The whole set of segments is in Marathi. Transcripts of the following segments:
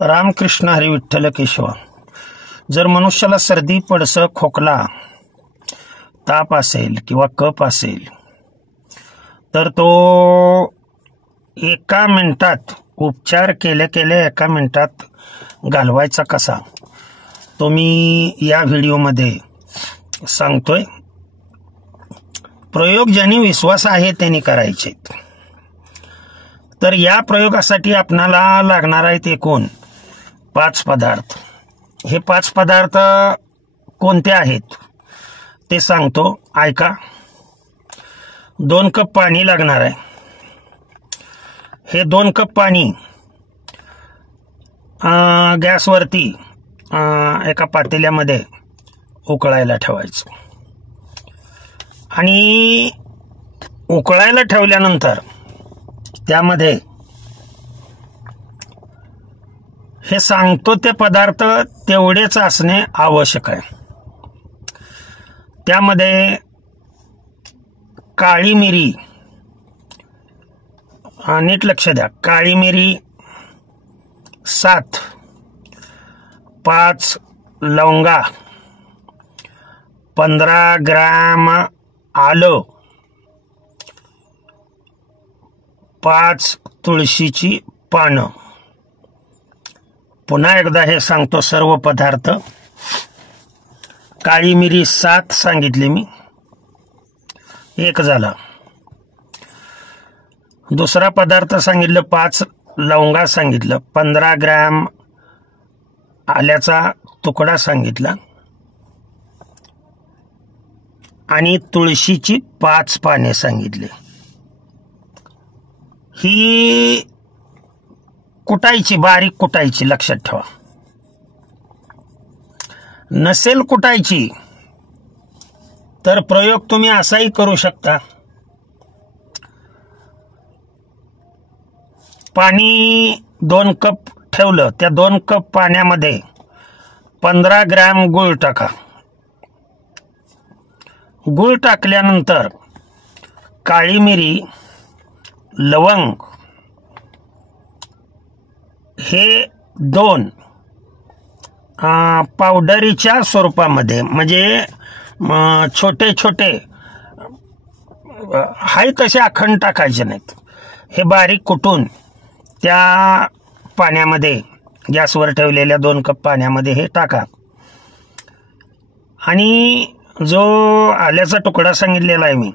रामकृष्ण हरी विठ्ठल केशव। जर मनुष्याला सर्दी, पडस, खोकला, ताप असेल किंवा कफ असेल तर तो एका मिनिटात उपचार केले एका मिनिटात घालवायचा कसा, तो मी या व्हिडिओमध्ये सांगतोय। प्रयोग ज्यांनी विश्वास आहे त्यांनी करायचे। तर या प्रयोगासाठी आपणाला लागणार आहेत एकूण 5 पदार्थ। हे 5 पदार्थ कोणते आहेत ते सांगतो, ऐका। 2 कप पाणी लागणार आहे। हे 2 कप पाणी गॅसवरती एका पातेल्यामध्ये उकळायला ठेवायचं आणि उकळायला ठेवल्यानंतर त्यामध्ये हे सांगतो ते पदार्थ तेवढेच असणे आवश्यक आहे। त्यामध्ये काळी मिरी, नीट लक्ष द्या, काळी मिरी 7, 5 लवंगा, 15 ग्रॅम आलं, 5 तुळशीची पानं। पुन्हा एकदा हे सांगतो सर्व पदार्थ। काळी मिरी 7 सांगितली मी, 1 झाला। दुसरा पदार्थ सांगितलं 5 लवंगा सांगितलं, 15 ग्रॅम आल्याचा तुकडा सांगितला आणि तुळशीची 5 पाने सांगितले। ही कुटायची, बारीक कुटायची, लक्षात ठेवा। नसेल कुटायची तर प्रयोग तुम्ही असाही करू शकता। पाणी 2 कप ठेवलं, त्या 2 कप पाण्यामध्ये 15 ग्रॅम गूळ टाका। गूळ टाकल्यानंतर काळी मिरी, लवंग हे 2 पावडरीच्या स्वरूपामध्ये, म्हणजे छोटे छोटे हाय तसे अखंड टाकायचे नाहीत, हे बारीक कुटून त्या पाण्यामध्ये, गॅसवर ठेवलेल्या 2 कप पाण्यामध्ये हे टाका। आणि जो आल्याचा तुकडा सांगितलेला आहे मी,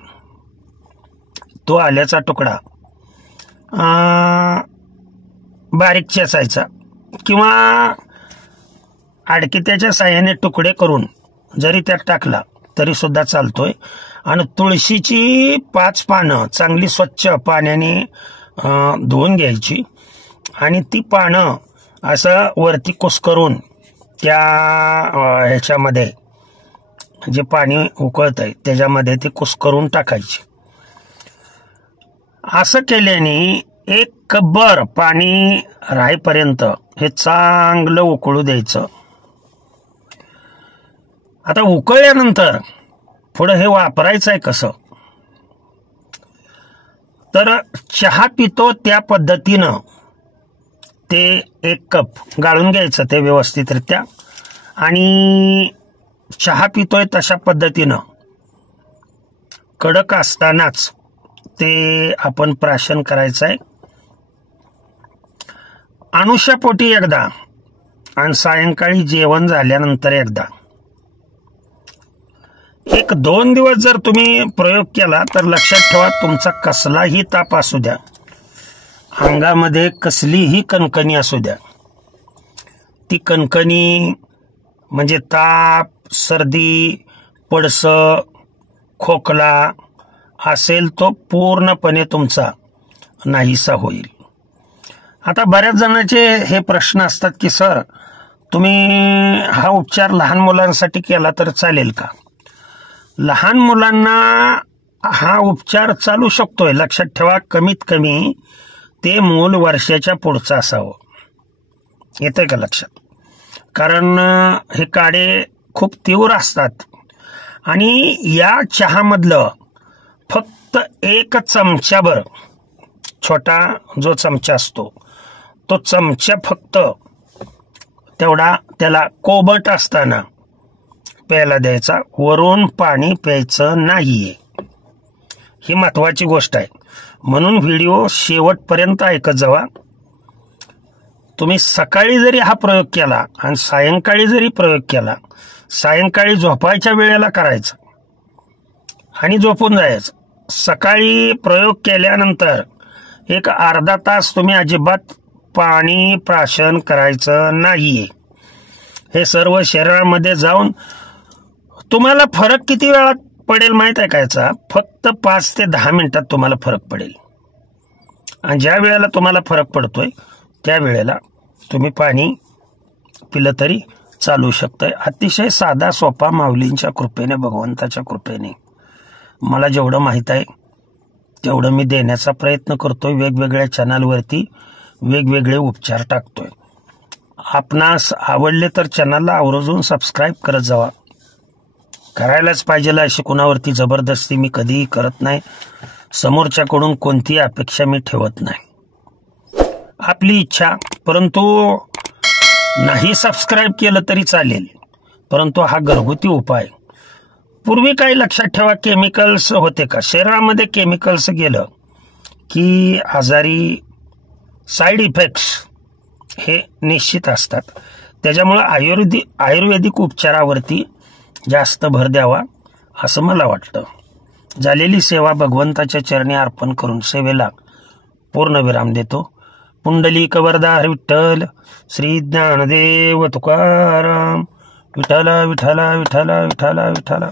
तो आल्याचा तुकडा बारीक चेचायचा किंवा आडकित्याच्या साह्याने तुकडे करून जरी त्यात टाकला तरी सुद्धा चालतोय। आणि तुळशीची 5 पानं चांगली स्वच्छ पाण्याने धुवून घ्यायची आणि ती पानं असं वरती कुस्करून त्या ह्याच्यामध्ये जे पाणी उकळत आहे त्याच्यामध्ये ती कुस्करून टाकायची। असं केल्याने 1 कपभर पाणी राहीपर्यंत हे चांगलं उकळू द्यायचं। आता उकळल्यानंतर पुढे हे वापरायचं आहे कसं, तर चहा पितो त्या पद्धतीनं ते 1 कप गाळून घ्यायचं ते व्यवस्थितरित्या आणि चहा पितोय तशा पद्धतीनं कडक असतानाच ते आपण प्राशन करायचं आहे। अनुष्यापोटी एकदा आणि सायंकाळी जेवण झाल्यानंतर एकदा। 1-2 दिवस जर तुम्ही प्रयोग केला तर लक्षात ठेवा, तुमचा कसलाही ताप असू द्या, अंगामध्ये कसलीही कणकणी असू द्या, ती कणकणी म्हणजे ताप, सर्दी, पडस, खोकला असेल तो पूर्णपणे तुमचा नाहीसा होईल। आता बऱ्याच जणांचे हे प्रश्न असतात की सर, तुम्ही हा उपचार लहान मुलांसाठी केला तर चालेल का? लहान मुलांना हा उपचार चालू शकतोय, लक्षात ठेवा। कमीत कमी ते मूल वर्षाच्या पुढचं असावं, येतंय का लक्षात? कारण हे काढे खूप तीव्र असतात आणि या चहामधलं फक्त 1 चमचाभर, छोटा जो चमचा असतो तो चमचा फक्त तेवढा त्याला कोमट असताना प्यायला द्यायचा, वरून पाणी प्यायचं नाहीये. ही महत्वाची गोष्ट आहे. म्हणून व्हिडिओ शेवटपर्यंत ऐकत जावा. तुम्ही सकाळी जरी हा प्रयोग केला आणि सायंकाळी जरी प्रयोग केला, सायंकाळी झोपायच्या वेळेला करायचा आणि झोपून जायचं. सकाळी प्रयोग केल्यानंतर एक अर्धा तास तुम्ही अजिबात पाणी प्राशन करायचं नाहीये. हे सर्व शरीरामध्ये जाऊन तुम्हाला फरक किती वेळात पडेल माहित आहे का? याचा फक्त 5 ते 10 मिनिटात तुम्हाला फरक पडेल. आणि ज्या वेळेला तुम्हाला फरक पडतोय त्या वेळेला तुम्ही पाणी पिलं तरी चालू शकतंय. अतिशय साधा सोपा, माऊलींच्या कृपेने, भगवंताच्या कृपेने मला जेवढं माहीत आहे तेवढं मी देण्याचा प्रयत्न करतोय. वेगवेगळ्या चॅनलवरती वेगवेगळे उपचार टाकतोय. आपणास आवडले तर चॅनलला आवर्जून सबस्क्राईब करत जावा. करायलाच पाहिजे, अशी कुणावरती जबरदस्ती मी कधीही करत नाही. समोरच्याकडून कोणतीही अपेक्षा मी ठेवत नाही. आपली इच्छा. परंतु नाही सबस्क्राईब केलं तरी चालेल, परंतु हा घरगुती उपाय. पूर्वी काही लक्षात ठेवा, केमिकल्स होते का शरीरामध्ये? केमिकल्स गेलं की आजारी साईड इफेक्ट्स हे निश्चित असतात. त्याच्यामुळे आयुर्वेदिक उपचारावरती जास्त भर द्यावा असं मला वाटतं. झालेली सेवा भगवंताच्या चरणी अर्पण करून सेवेला पूर्ण विराम देतो. पुंडलिक वरदार विठ्ठल श्री ज्ञानदेव तुकाराम. विठ्ठला विठ्ठला विठ्ठला विठ्ठला विठ्ठला.